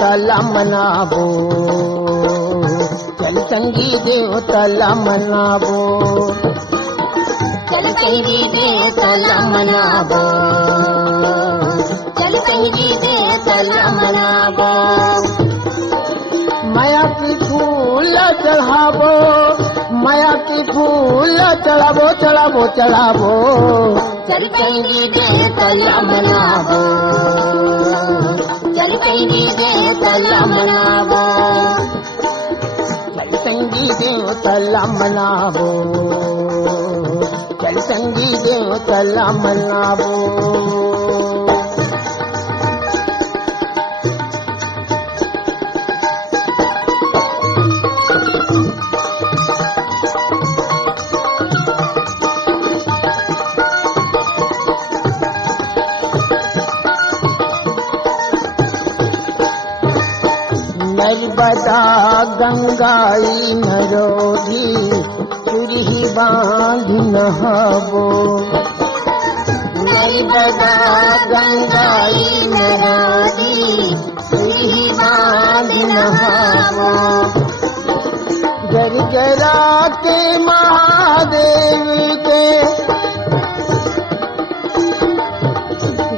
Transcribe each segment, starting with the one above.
देवताला मनावो, चल संगी देवताला मनावो, चल संगी देवताला मनावो, चल संगी देवताला मनावो। माया की फूल चढ़ावो, माया की फूल चढ़ावो चढ़ावो चढ़ावो, चल संगी देवताला मनावो, चल संगी देवताला मनावो, चल संगी देवताला मनावो, चल संगी देवताला मनावो। नर्मदा गंगाई नरोधी चुरही बांध नहावो, नर्मदा गंगाई नरोधी चुरही बांध नहावो, गरगरा के महादेव के,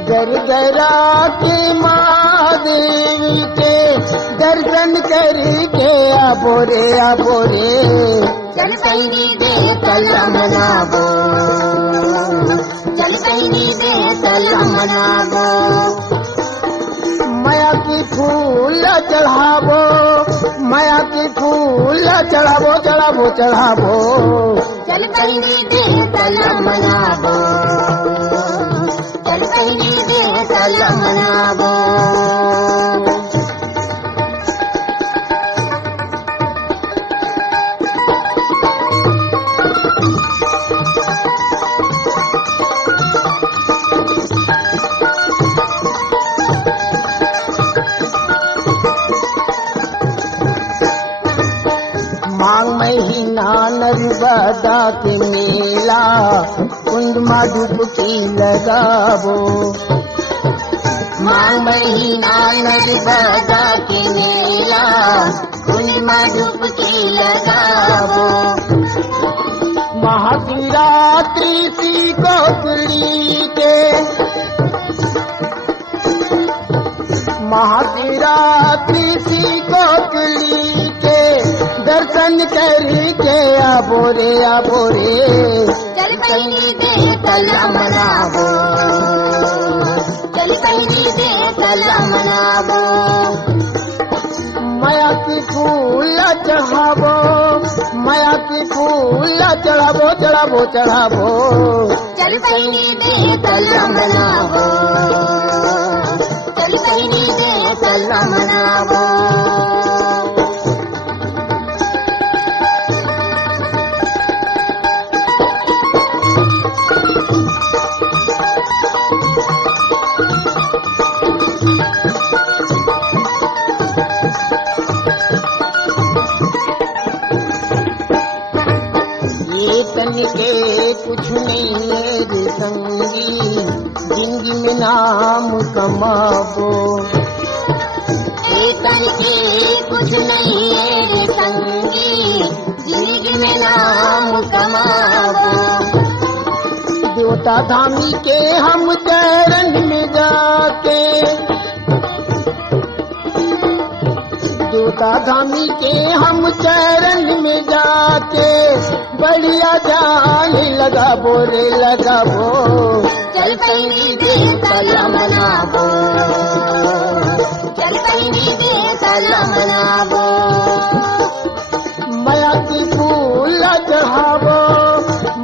गरगरा के महादेव के दर्शन करके आबो रे आबो रे, चल संगी देवताला मनावो, चल संगी देवताला मनावो, माया की फूल चढ़ावो, माया की फूल चढ़ावो चढ़ावो चढ़ावो, चल संगी देवताला मनावो, चल संगी देवताला मनावो। माघ महीना नर्मदा के मेला, कुंड में डुबकी लगावो, माघ महीना नर्मदा के मेला, कुंड में डुबकी लगावो, महाशिवरात्रि सी कोकड़ी के, महाशिवरात्रि सी कोकड़ी के दर्शन करके आबो रे आबो रे, चल संगी देवताला मनावो, चल संगी देवताला मनावो, माया की फूल चढ़ावो, माया की फूल चढ़ावो चढ़ावो चढ़ावो, चल संगी देवताला मनावो, चल संगी देवताला मनावो। के कुछ नहीं है रे संगी, जिंदगी में नाम कमावो, तन के कुछ नहीं है रे संगी, जिंदगी में नाम कमावो, देवता धामी के हम चरण में जाके, देवता धामी के हम चरण में जाके बढ़िया जान लगावो रे लगावो, चल संगी देवताला मनावो, चल संगी देवताला मनावो, माया की फूल चढ़ावो,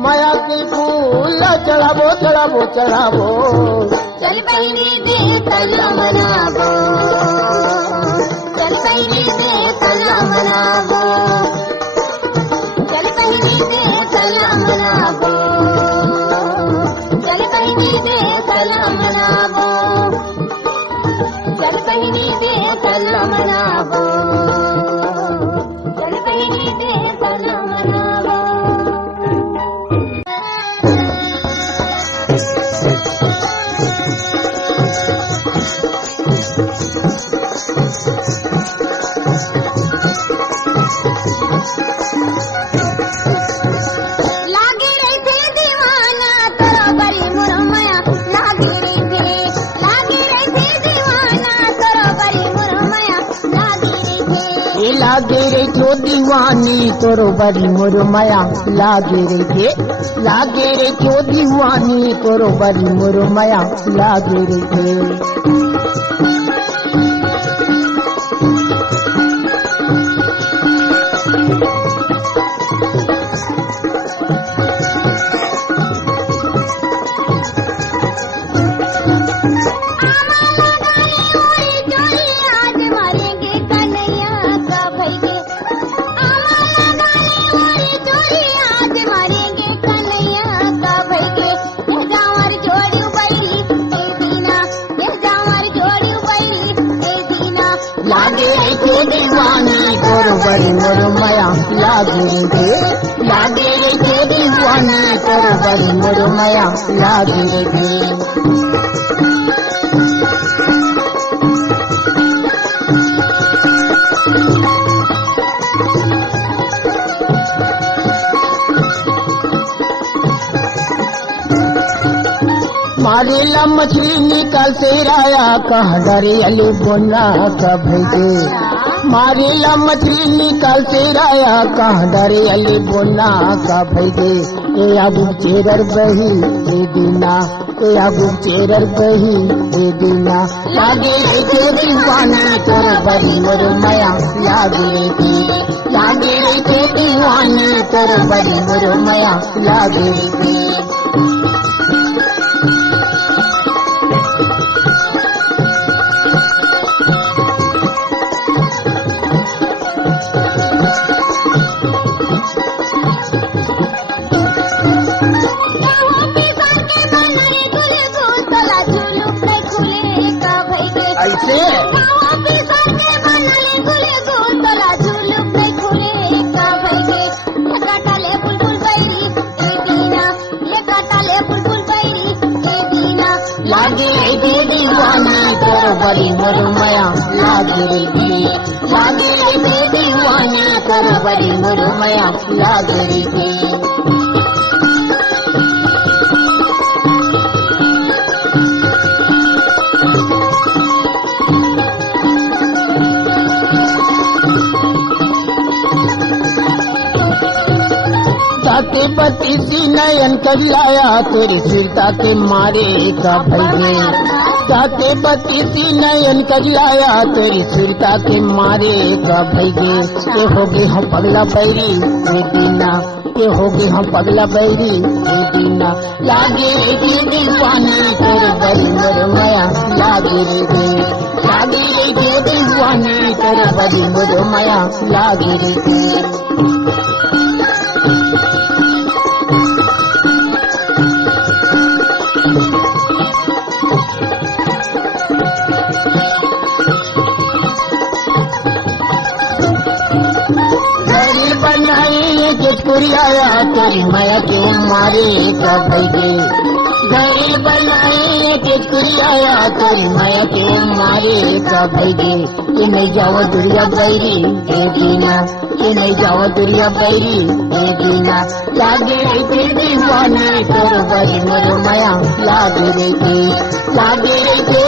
माया की फूल चढ़ावो चढ़ावो चढ़ावो, चल संगी देवताला मनावो, चल संगी देवताला मनावो, चल संगी देवताला मनावो, चल संगी देवताला मनावो, चल संगी देवताला मनावो, चल संगी देवताला मनावो। दीवानी तोरो बड़ी मुरमया लागे रे क्यों दीवानी तोरो बड़ी मुरमया लागे रे दीवानी तोरो बड़ी मुरमया लागे रे क्यों दीवानी तोरो बड़ी मुरमया लागे रे मारेला मछली निकाल से राया कह डरे अली बोना का भेजे मारेला मछली निकाल से राया कह डरे अली बोना का भेजे ए अबू चेरर बही ए दीना ए अबू चेरर बही ए दीना लागे रे के दीवाना तोर बड़ी मुरमया लागे रे के दीवाना तोर बड़ी मुरमया लागे रे बड़ी मुरमया लागे रे दीवानी तोर बड़ी मुरमया लागे रे ताके बत्तीसी नयन कर लाया तेरी सिरता के मारे का भैया ताके बत्तीसी नयन कर लाया तेरी सिरता के मारे का भैया ये होगे हम पगला बैरी ए दीना ये होगे हम पगला बैरी ए दीना लागे रे दीवानी तेरे बड़ी मुरमया लागे रे दीवानी तेरे बड़ी मुरमया लागे रे आया तेरी माया के मारे का भैगे घड़ी बनाए के आया तेरी माया के मारे का भैगे ये नहीं जाओ दुनिया बैरी ए दीना ये नहीं जाओ दुनिया बैरी ए दीना लागे रे दीवानी तोर बड़ी मुरमया लागे रे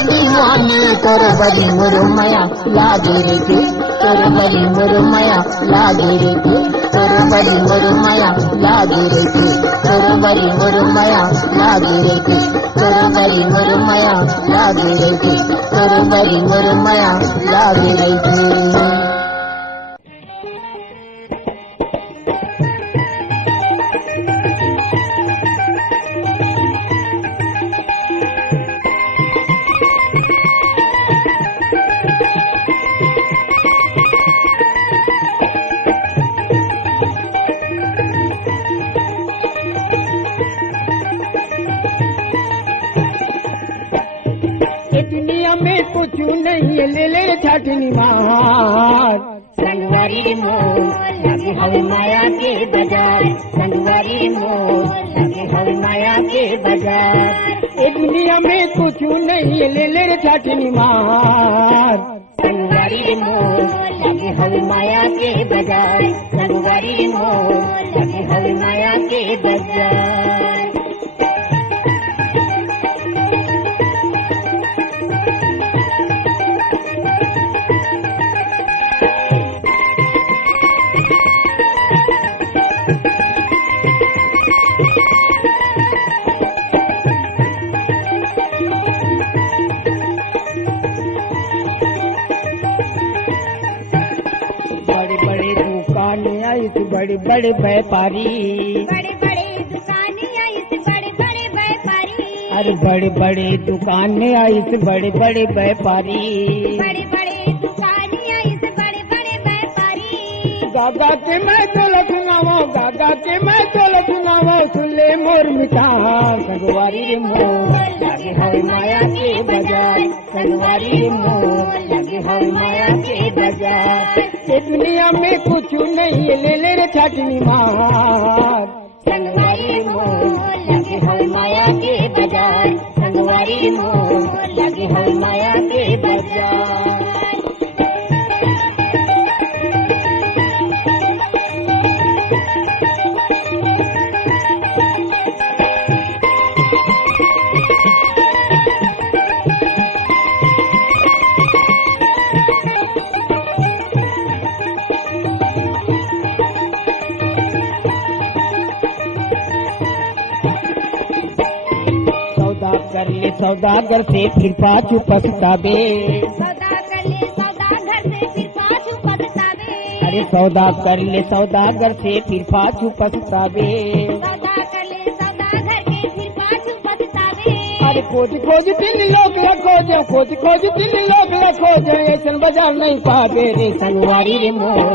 दीवानी तोर बड़ी मुरमया लागे रे तोर बड़ी मुरमया लागे रे तोर बड़ी मुरमया लागे रे तोर बड़ी मुरमया लागे रे तोर बड़ी मुरमया लागे रे तोर बड़ी मुरमया लागे रे कुछ नहीं ले ले छठनी मार संगवारी मोर लगे हवे माया के बाजार संगवारी मोर लगे हवे माया के बाजार ए दुनिया में कुछ नहीं ले ले छठनी मार संगवारी मोर लगे हवे माया के बाजार संगवारी मोर लगे हवे माया के बाजार बड़े व्यापारी, बड़े बड़े दुकानें आई से बड़े बड़े व्यापारी, अरे बड़े बड़े दुकानें आई से बड़े बड़े व्यापारी, बड़े बड़े दुकानें आई से बड़े बड़े व्यापारी। गागा के मैं चोला सुनावा, गागा के मैं चोला सुनावा, सुन ले मोर मिठा संगवारी रे मोर लगे हर माया के बाजार, संगवारी रे मोर लगे हर माया के बाजार। ये दुनिया में कुछ नहीं है, ले ले रे छाटनी मार, संगवारी रे मोर लगे हर माया के बाजार, संगवारी रे मोर लगे हर माया के बाजार। सौदागर से फिर पाछू पछतावे, सौदा कर ले सौदागर से फिर पाछू पछतावे, अरे सौदा कर ले सौदागर से फिर पाछू पछतावे, सौदा कर ले सौदागर के फिर पाछू पछतावे। अरे खोज खोज तीन लोग खोजे, खोज खोज तीन लोग खोजे, ऐसा बाजार नहीं पावे रे संगवारी रे मोर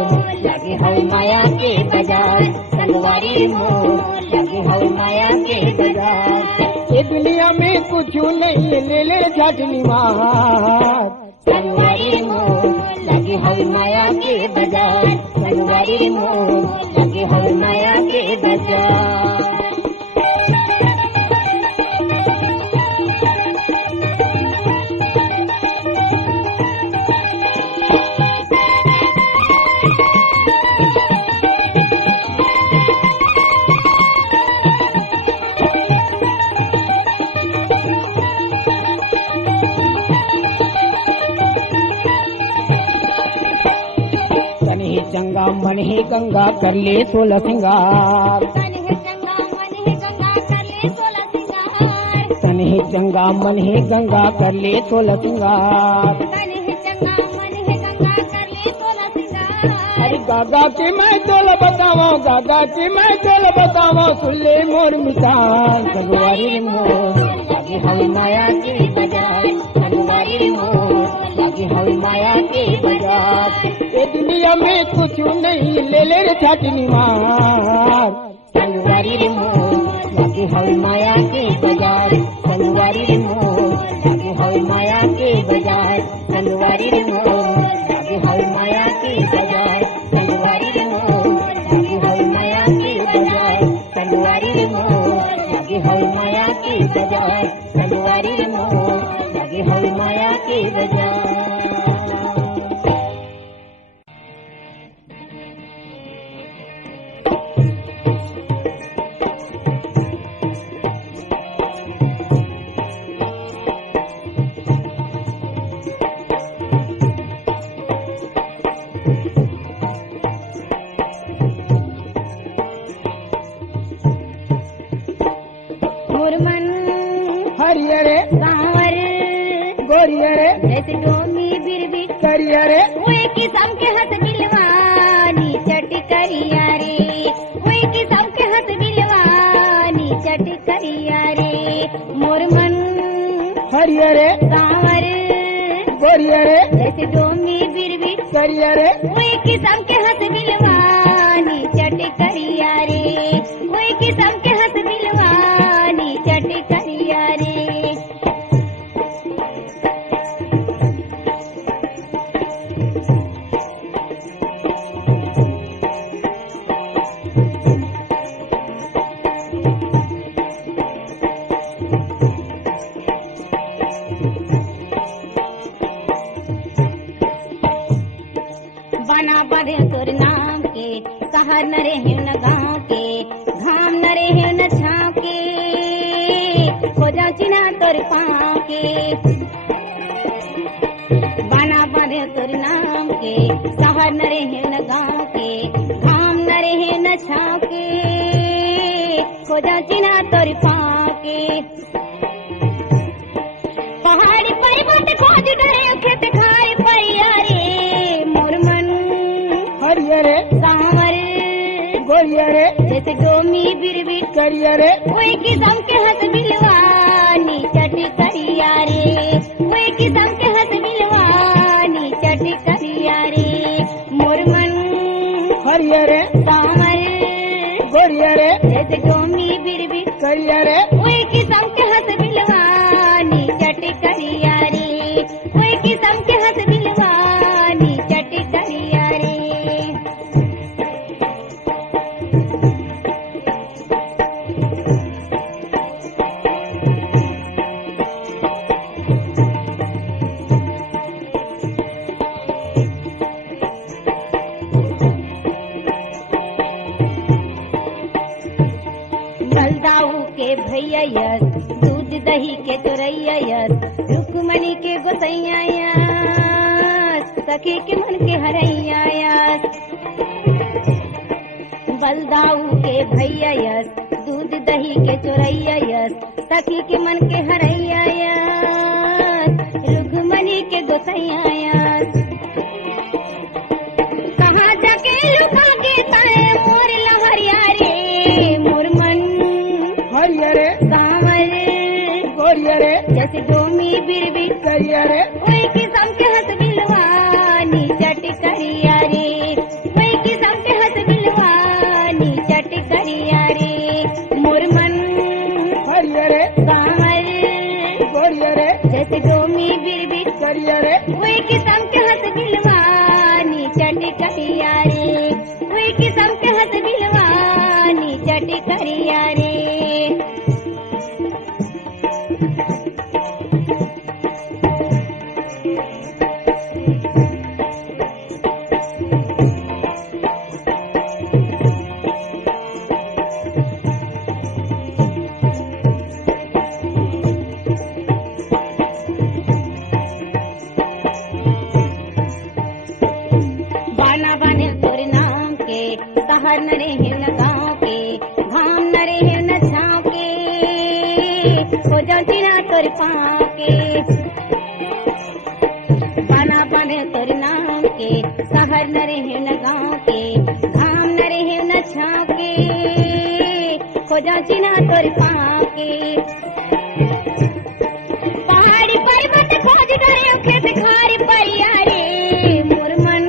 लगे हर माया के बाजार, संगवारी रे मोर लगे हर माया के बाजार। ये दुनिया में कुछ नहीं है, ले ले छाटनी मार, संगवारी रे मोर लगे हर माया के बाजार, संगवारी रे मोर लगे हर माया के बाजार। चंगा मन ही गंगा कर ले 16 सिंगार, तन है चंगा मन है गंगा कर ले 16 सिंगार, तन ही चंगा मन ही गंगा कर ले 16 सिंगार। तन है चंगा मन है गंगा कर ले 16 सिंगार। अरे गागा के मैं चोला बतावा, गागा के मैं चोला बतावा, सुन ले मोर मिठान संगवारी रे मोर लगे हर माया के बाजार, संगवारी रे मोर लगे हर माया के बाजार। ये दुनिया में कुछ नहीं, ले ले रे छाटनी मार, संगवारी रे मोर लगे हर माया के बाजार, संगवारी रे मोर लगे हर माया के बाजार, संगवारी रे मोर लगे हर माया के बाजार, संगवारी रे मोर लगे हर माया के बाजार, संगवारी रे मोर लगे हर माया के बाजार, संगवारी रे मोर लगे हर माया के बाजार। हरियरे सांवर गोरियरे जैसे डोमी बिरबी करियरे, ओए किस्म के हंस दिलवानी चट करिया रे, ओए किस्म के हंस दिलवानी चट करिया रे। मोर मन हरियरे सांवर गोरियरे जैसे डोमी बिरबी करियरे, ओए किस्म के हंस दिलवानी चट करिया रे, ओए किस्म के हंस दिलवानी चट करिया रे। बना बधे तोर नाम के, शहर न रहे न गाँव के, घाम न रहे न छाँव के, खोजा चिन्हा तोर पाँव के। बना बधे तोर नाम के, शहर न रहे न गाँव के, घाम न रहे न छाँव के, खोजा चिन्हा तोर पाँव के। पहाड़ी पर्वत खोज डरे खेत खाए परिया रे, मोर मन हरियरे सांवर गोरिया रे जैसे डोमी बिरबिट करिया रे कोई किस्म के हंस बिलवानी चटी करिया रे कोई किस्म के हंस बिलवानी चटी करिया रे मोर मन हरिया रे सामर गोरिया रे जैसे डोमी बिरबिट करिया रे कोई किस्म के हंस बिलवानी चटी करिया रे कोई किस्म के हंस बिलवानी चटी करिया रे बलदाऊ के भैया यस दूध दही के चोरैया यस रुक्मणी के गोसैया यस सखी के मन के हरैया यस बलदाऊ के भैया यस दूध दही के चोरैया यस सखी के मन के हरैया यस रुक्मणी के गोसैया यस कहाँ जाके लुका के ताए मोर लहरिया रे मोर मन हरिया रे सामर गोरिया रे जैसे डोमी बिरबिट करिया रे कोई किस्म के हंस बिलवानी चटी करिया रे कोई किस्म के हंस बिलवानी चटी करिया रे मोर मन हरिया रे सामर गोरिया रे जैसे डोमी बिरबिट करिया रे कोई किस्म के हंस बिलवानी चटी करिया रे कोई किस्म के हंस बिलवानी चटी करिया रे बाना बने तोर नाम के सहर न रहे न गाँव के घाम न रहे न छाँव के हो जाती ना तोर पाँव के बाना बने तोर नाम के सहर न रहे न गाँव के घाम न रहे न छाँव के हो जाती ना तोर पाँव के पहाड़ी पर्वत खोज गए खेत खारी परिया रे मोर मन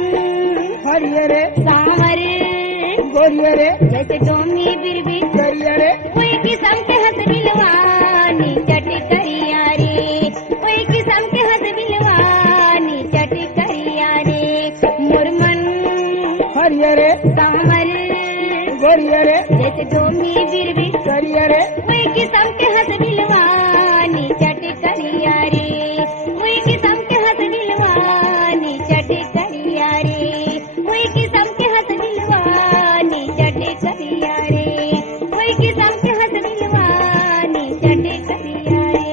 हरिया रे सामर गोरिया रे जैसे डोमी बिरबिट करिया रे कोई किस्म के हंस बिलवानी चटी करिया रे कोई किस्म के हंस बिलवानी चटी करिया रे मोर मन हरिया रे सामर गोरिया रे जैसे डोमी बिरबिट करिया रे कोई किस्म के हंस बिलवानी चटी करिया रे कोई किस्म के हंस बिलवानी चटी करिया रे कोई किस्म के हंस बिलवानी चटी करिया रे कोई किस्म के हंस बिलवानी चटी करिया रे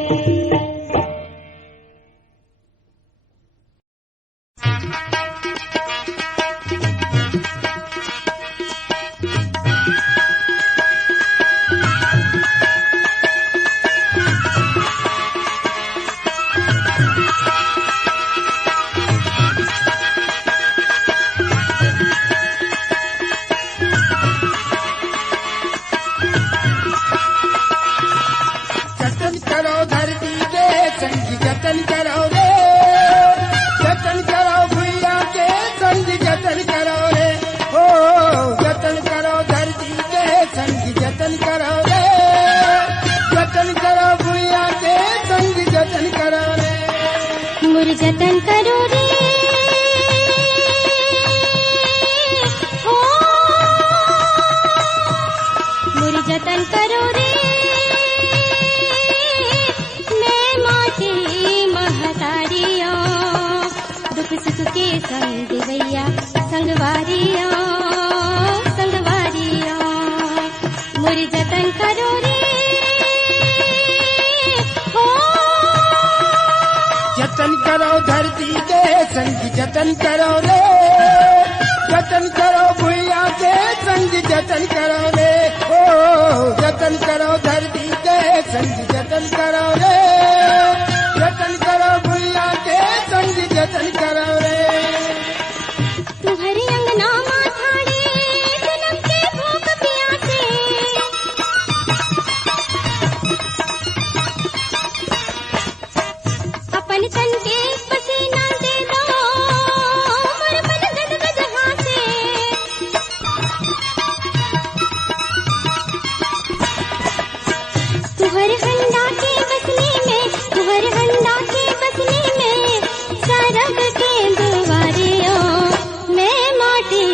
जतन करो धरती के संग जतन करो रे जतन करो भैया के संग जतन करो रे ओ जतन करो धरती के संग जतन करो रे जतन करो भैया के संग जतन करो रे मुर जतन करो रे हो मुर जतन करो रे मैं माटी महतारिया दुख सुख के संग देवैया संगवारिया संगवारिया मुर जतन करो रे हो जतन करो धरती के संग जतन करो रे जतन करो भैया के संग जतन करो रे ओ जतन करो धरती के संग जतन करो रे जतन करो भैया के संग जतन करो रे तुम्हारे अंगना माथाड़े जन्म के भूख हंडा के बसने में, तुहर हंडा के बसने में, सरग के दुआरियों मैं माटी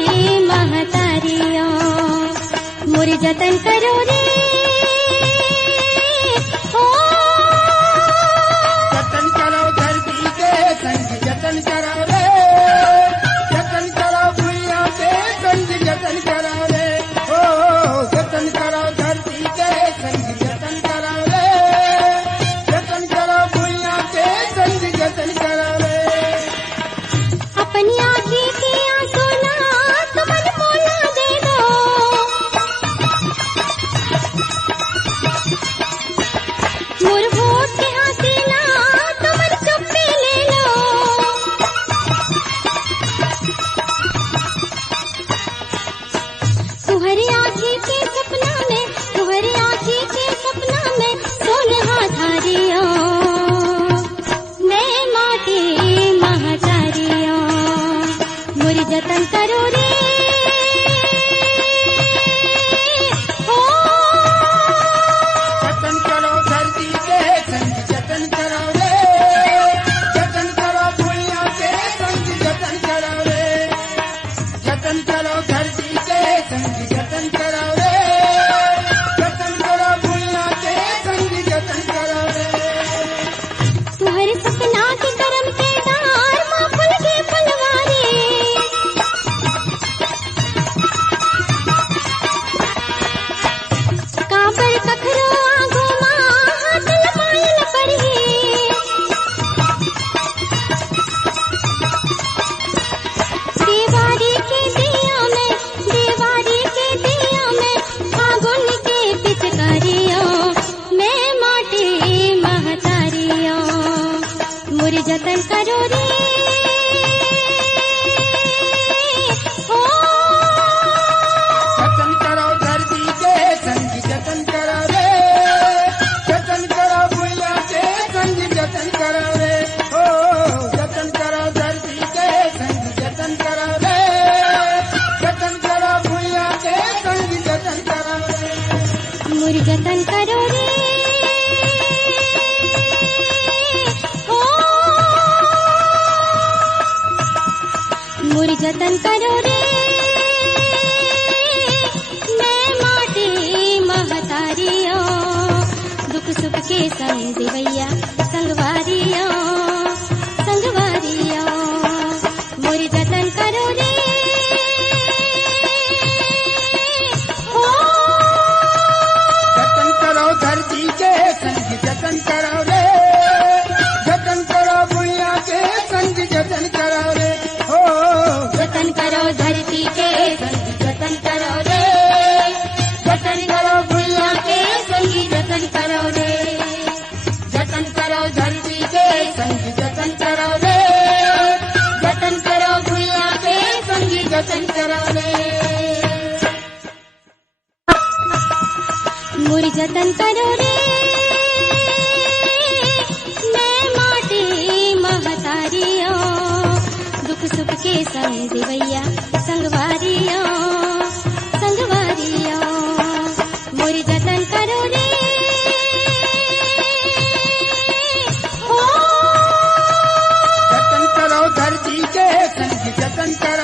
महतारियों मोर जतन करो रे। जतन करो धरती के संग जतन करो रे, जतन करो भुइयां के संग जतन करो रे, ओ जतन करो धरती के संग जतन करो रे, जतन करो भुइयां के संग जतन करो रे। अपनी आँखी के आंसू ना तुमन मोला दे दो, मोर वोट के हाथी ना तुमन चुप्पी ले लो। तुहरी आँखी के सपना में, तुहरी आँखी के सपना में सोनहा धारियों मैं माटी महतारियों मोर जतन करो रे। हो जतन करो धरती के संग जतन करो रे, जतन करो भुइयां के संग जतन करो रे, जतन करो धरती के संग जतन करो रे, जतन करो भुइयां के संग जतन करो रे। तुहरे सपना के करम के दार माँ फूल के फुलवारी, काबर कखरो आगो माँ हाथ लमायल परही, देवारी के दिया में, देवारी के दिया में फागुन के पिचकारियों मैं माटी महतारियों मोर जतन करो रे। हो जतन करो धरती के संग जतन करो रे, जतन करो भुइयां के संग जतन करो रे, ओ जतन करो धरती के संग जतन करो रे, जतन करो भुइयां के संग जतन करो रे। मोर जतन करो रे। हो मोर जतन करो रे, मैं माटी महतारियों दुख सुख के संग देवैया संगवारियों संगवारियों मोर जतन करो रे। हो जतन करो धरती के संग जतन करो रे, जतन करो भुइयां के संग जतन करो रे, ओ जतन करो धरती के संग जतन करो रे, जतन करो भुइयां के संग जतन करो रे, जतन करो धरती के संग जतन करो रे, जतन करो भुइयां के संग जतन करो रे। मोर जतन करो रे, मैं माटी महतारियों दुख सुख के संग देवैया संगवारियों संगवारियों मोर जतन करो रे। हो जतन करो धरती के संग जतन करो